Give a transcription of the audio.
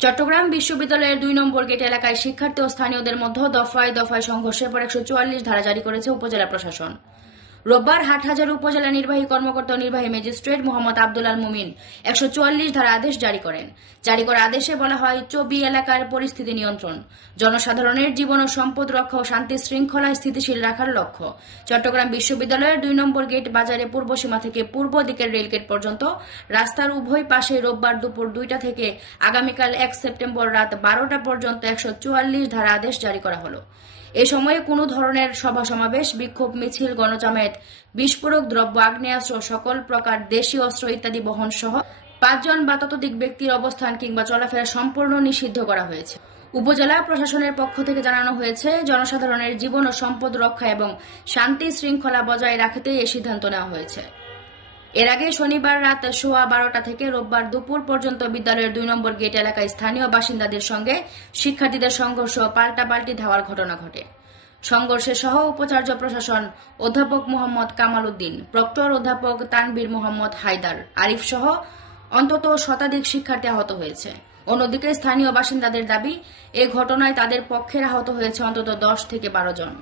চট্টগ্রাম বিশ্ববিদ্যালয়ের দুই নম্বর গেট এলাকায় শিক্ষার্থী ও স্থানীয়দের মধ্যে দফায় দফায় সংঘর্ষের পর একশো চুয়াল্লিশ ধারা জারি করেছে উপজেলা প্রশাসন। রোববার হাটহাজার উপজেলা নির্বাহী কর্মকর্তা নির্বাহী ম্যাজিস্ট্রেট মোহাম্মদ আব্দুল আল মুমিন একশো চুয়াল্লিশ ধারা আদেশ জারি করেন। জারি করা আদেশে বলা হয়, চবি এলাকার পরিস্থিতি নিয়ন্ত্রণ, জনসাধারণের জীবন ও সম্পদ রক্ষা ও শান্তি শৃঙ্খলা স্থিতিশীল রাখার লক্ষ্য। চট্টগ্রাম বিশ্ববিদ্যালয়ের দুই নম্বর গেট বাজারে পূর্ব সীমা থেকে পূর্ব দিকের রেলগেট পর্যন্ত, রাস্তার উভয় পাশে রোববার দুপুর দুইটা থেকে আগামীকাল এক সেপ্টেম্বর রাত বারোটা পর্যন্ত একশো চুয়াল্লিশ ধারা আদেশ জারি করা হলো। এ সময়ে কোনো ধরনের সভা সমাবেশ, বিক্ষোভ, মিছিল, গণজামায়াত, বিস্ফোরক দ্রব্য, আগ্নেয়াস্ত্র, সকল প্রকার দেশীয় অস্ত্র ইত্যাদি বহন সহ পাঁচজন বা ততোধিক ব্যক্তির অবস্থান কিংবা চলাফেরা সম্পূর্ণ নিষিদ্ধ করা হয়েছে। উপজেলা প্রশাসনের পক্ষ থেকে জানানো হয়েছে, জনসাধারণের জীবন ও সম্পদ রক্ষা এবং শান্তি শৃঙ্খলা বজায় রাখতে এই সিদ্ধান্ত নেওয়া হয়েছে। এর আগে শনিবার রাত সোয়া বারোটা থেকে রোববার দুপুর পর্যন্ত বিদ্যালয়ের দুই নম্বর গেট এলাকায় স্থানীয় বাসিন্দাদের সঙ্গে শিক্ষার্থীদের সংঘর্ষ পাল্টাপাল্টি ধাওয়ার ঘটনা ঘটে। সংঘর্ষে সহ উপাচার্য প্রশাসন অধ্যাপক মোহাম্মদ কামাল উদ্দিন, প্রক্টর অধ্যাপক তানবীর মোহাম্মদ হায়দার, আরিফ সহ অন্তত শতাধিক শিক্ষার্থী আহত হয়েছে। অন্যদিকে স্থানীয় বাসিন্দাদের দাবি, এ ঘটনায় তাদের পক্ষের আহত হয়েছে অন্তত দশ থেকে বারো জন।